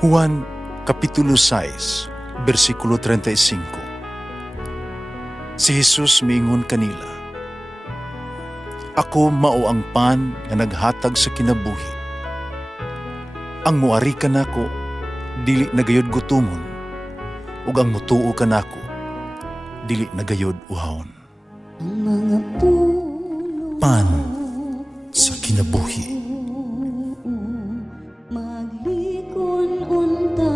Juan Kapitulo 6, versikulo 35. Si Jesus miingon kanila, "Ako mao ang pan nga naghatag sa kinabuhi. Ang muari kanako dili nagayod gutumon, ug ang mutuo kanako dili nagayod uhawon." Ang mga puno Pan sa kinabuhi. maglikon unta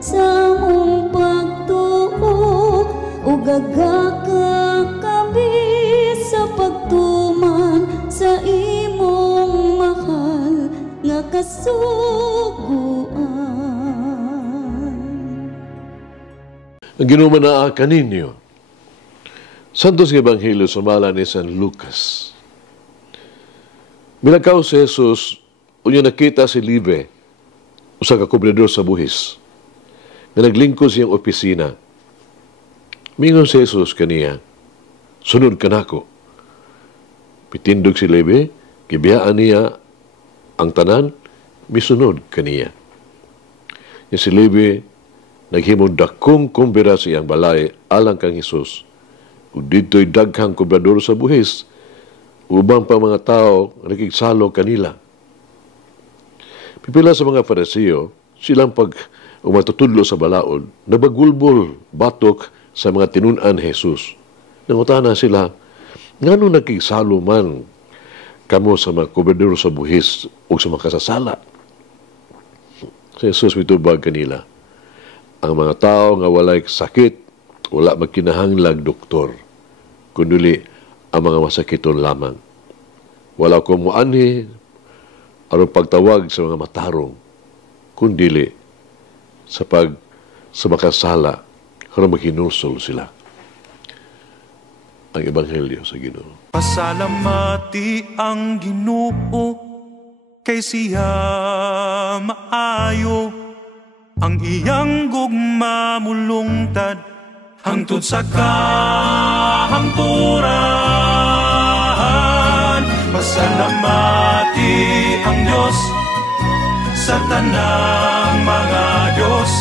sa mong pagtuo ug gagakabi sa pagtuman sa imong mahal nga kasuguan. Ang ginumanaa kaninyo, Santos nga Ebanghelyo sumala ni San Lucas. Milakaw si Jesus, unya nakita si Libe, usa ka kubredor sa buhis, nga naglingkod siyang opisina. Mingon si Jesus kaniya, "Sunod ka nako." Pitindog si Libe, gibiyaan niya ang tanan, misunod kaniya. Yung si Libe, naghimong dakong kumbira sa iyang balay alang kang Jesus. Ug dito'y daghang kubrador sa buhis, ubang pa mga tao nakigsalo kanila. Pipila sa mga Fariseo, silang pag umatutudlo sa balaod, nabagulbol batok sa mga tinunan Jesus. Nangutana sila, ngano nakigsalo man kamo sa mga kubrador sa buhis o sa mga kasasala? Si Jesus mitubag kanila, ang mga tao nga walay sakit, wala magkinahanglag doktor, kundi ang mga masakiton lamang. Wala ko muanhi aron pagtawag sa mga matarong, kundi sa makasala aron maghinusol sila. Ang Ebanghelyo sa Ginoo. Pasalamati ang Ginoo kay siya maayo, ang iyang gugma mulungtad hangtod sa kahangturan. Pasalamati ang Diyos sa tanang mga Diyos,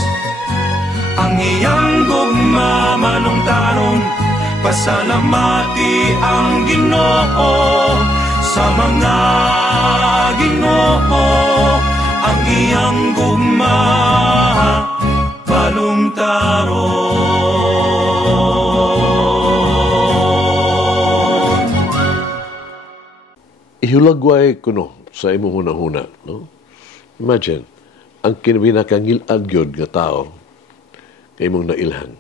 ang iyang gugma malungtaron. Pasalamati ang Ginoo sa mga Ginoo, ang iyang gugma malungtaron. Ihulagway kuno sa imong hunahuna, no? Imagine, ang kinabinakangilad gyud nga tao kay imong nailhan.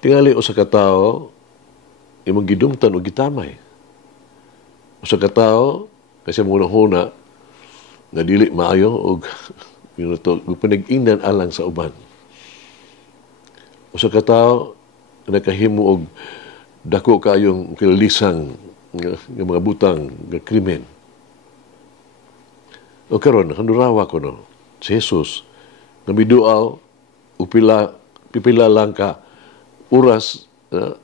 Tingali usa ka tawo imong gidumtan og gitamay. Usa ka tawo kasi imong hunahuna nga dili maayo og pinag-ingnan alang sa uban. Usa ka tawo nakahimo og dako kayong kilalisang nga mga butang nga krimen. O karon handurawa ko no, si Jesus nga miduaw o pipila lang ka oras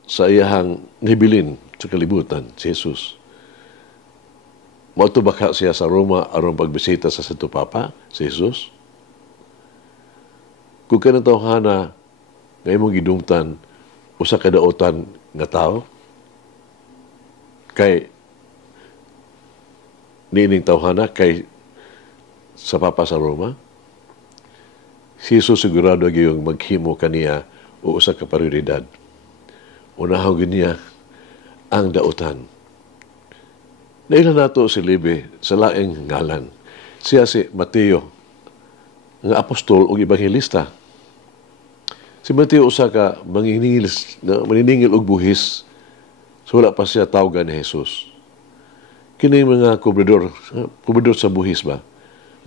sa iyahang nibilin sa kalibutan, si Jesus. Mauto baka siya sa Roma aron pagbisita sa Santo Papa, si Jesus? Kung ka ng tawhana nga imong gidumtan usa ka daotan nga tao, kay nining tawhana kay sa Papa sa Roma, si Jesus sigurado gyud maghimo kaniya o usa ka prioridad. Unahaw niya ang daotan. Naila nato si Libe sa laing ngalan. Siya si Mateo, nga apostol o ebanghelista. Si Mateo usa ka maniningil og buhis, so wala pa siya tawgan ni Jesus. Kini mga kubrador sa buhis ba?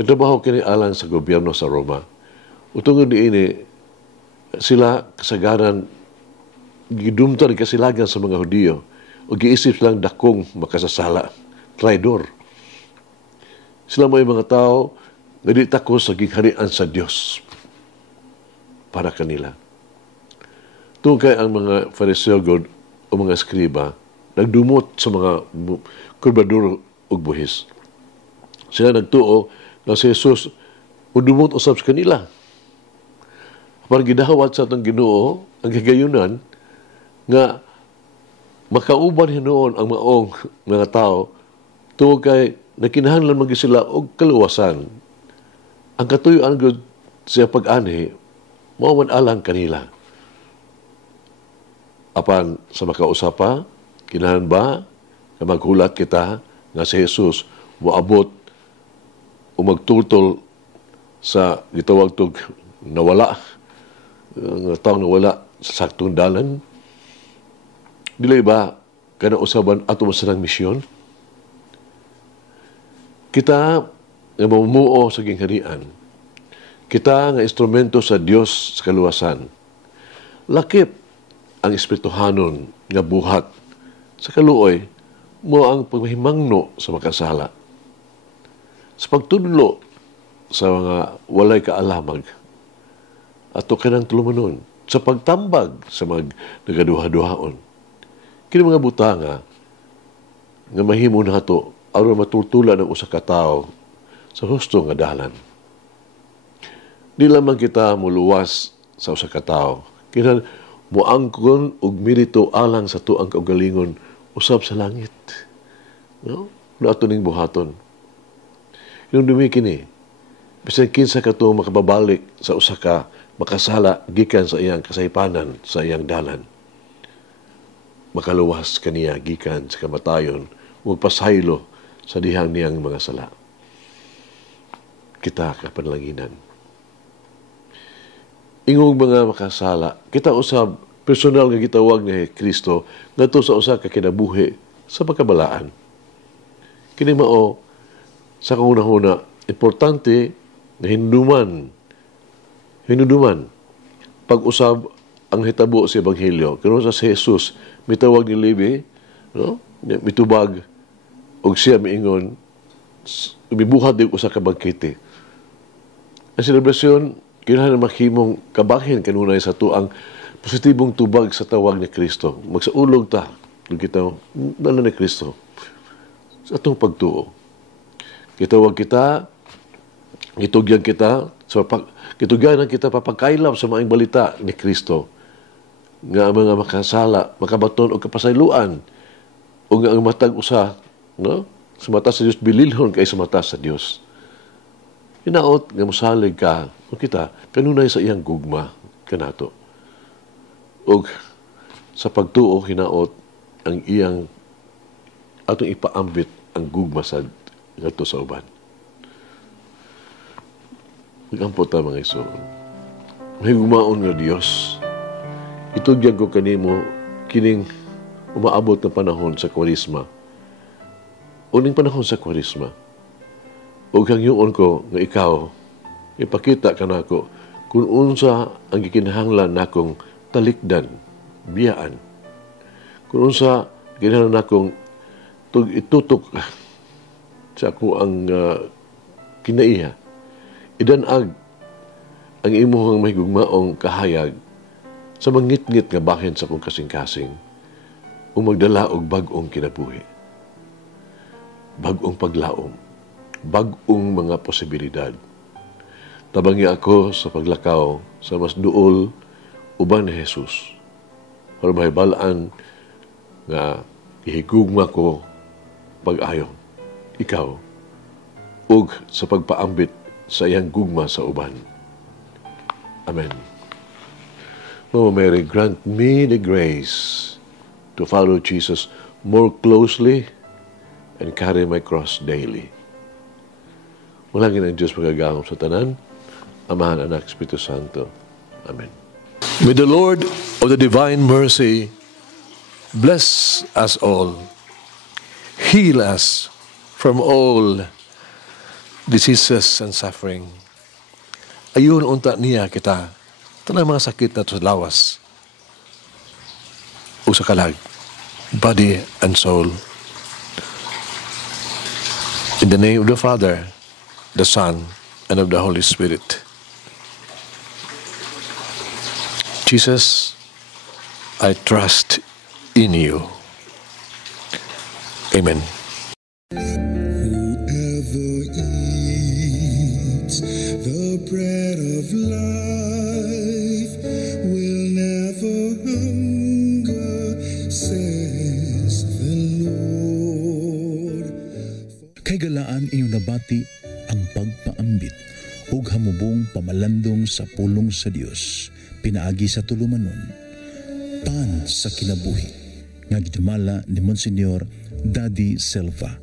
Nagtrabaho kini alang sa gobyerno sa Roma. Utungod diini sila kasagaran gidumtan kasilagan sa mga Hudiyo o giisip silang dakong makasasala, traidor. Sila may mga tao nga di takos sa gingharian sa Dios para kanila. Tungkay ang mga Fariseo o mga skriba nagdumot sa mga kubrador ug buhis. Sila nagtuo na si Jesus o dumot usab sa kanila. Apan gidawat sa atong Ginoo ang kagayunan nga makauban hinuon ang maong mga tao tuwag kay nakinahanglan man gyud sila og kaluwasan. Ang katuyoan gud sa pag-ani mao man alang kanila. Apan sa makausapa, kinahanglan ba na maghulat kita nga si Jesus moabot o magtutol sa gitawag tog nawala, nga taong nawala sa saktong dalan? Dili ba kana usaban ato masanang misyon? Kita nga mamumuo sa gingharian, kita nga instrumento sa Dios sa kaluwasan. Lakip ang espirituhanon nga buhat sa kaluoy mo ang pagmahimangno sa makasala. Sa pagtudlo sa mga walay kaalamag ato kanang tulumanon, sa pagtambag sa mga nagaduha-duhaon. Kini mga butanga nga mahimo nato aron matultulan ang usa ka tawo sa husto nga dalan. Di lamang kita muluwas sa usa ka tawo, kinahanglan moangkon og merito alang sa tuang kaugalingon usab sa langit. No? Ato ning buhaton. Yung dumi kini, bisan kinsa ka to makababalik sa usa ka makasala gikan sa iyang kasaypanan sa iyang dalan. Makaluwas kaniya gikan sa kamatayon ug pasaylo sa dihang niyang mga sala. Kita kapanlanginan. Ingong mga makasala, kita usab personal nga gitawag ni Kristo ngadto sa usa ka kinabuhi sa pagkabalaan. Kini mao sa kauna-una importante na hinduman pag-usab ang hitabo sa ebanghelyo. Kano sa Jesus mitawag ni Levi, no? Mitubag og siya miingon mibuhat dig usa ka bangkete. Ang selebrasyon kinahanglan maghimong kabahin kanunay sa tuang positibong tubag sa tawag ni Kristo. Magsaulog ta kung kita dala ni Kristo sa atong pagtuo. Kitawag kita, gitugyan kita, gitugyan kita papagkailap sa maayong balita ni Kristo nga mga makasala, makabaton o kapasayloan o nga ang matag usa, no? Sa mata sa Dios bililhon kay sa mata sa Dios. Hinaot nga mosalig ka o kita kanunay sa iyang gugma kanato. O sa pagtuo hinaot ang iyang atong ipaambit ang gugma sa ngadto sa uban. Nagampot ta mga igsoon. May gugmaon nga Dios. Itugyan ko kanimo kining umaabot na panahon sa Kwaresma. Uning panahon sa Kwaresma. Ug hangyoon ko nga ikaw ipakita kanako kung unsa ang gikinahanglan nakong talikdan, biyaan. Kung unsa kinahanglan nakong itutok sa ako ang kinaiha. Idanag ang imuhang may gugmaong kahayag sa mangit-ngit nga bahin sa kong kasing-kasing o magdala og bag-ong kinabuhi. Bag-ong paglaom, bag-ong mga posibilidad. Tabangi ako sa paglakaw sa mas duol uban ni Jesus para mahibalaan nga ihigugma ko pag-ayon ikaw ug sa pagpaambit sa iyang gugma sa uban. Amen. Mama Mary, grant me the grace to follow Jesus more closely and carry my cross daily. Malangin ang Diyos magagahom sa tanan, Amahan, Anak, Espiritu Santo. Amen. May the Lord of the divine mercy bless us all, heal us from all diseases and suffering. Ayun unta niya kita, tanang mga sakit na sa lawas o sa kalag, body and soul. In the name of the Father, the Son, and of the Holy Spirit. Jesus, I trust in you. Amen. Whoever eats the kinahanglaan inyong nabati ang pagpaambit ug hamubong pamalandong sa pulong sa Dios pinaagi sa tulumanon. Pan sa kinabuhi nga gidumala ni Monsignor Daddy Silva.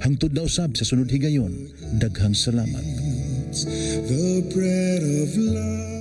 Hangtod na usab sa sunod higayon, daghang salamat. The bread of life.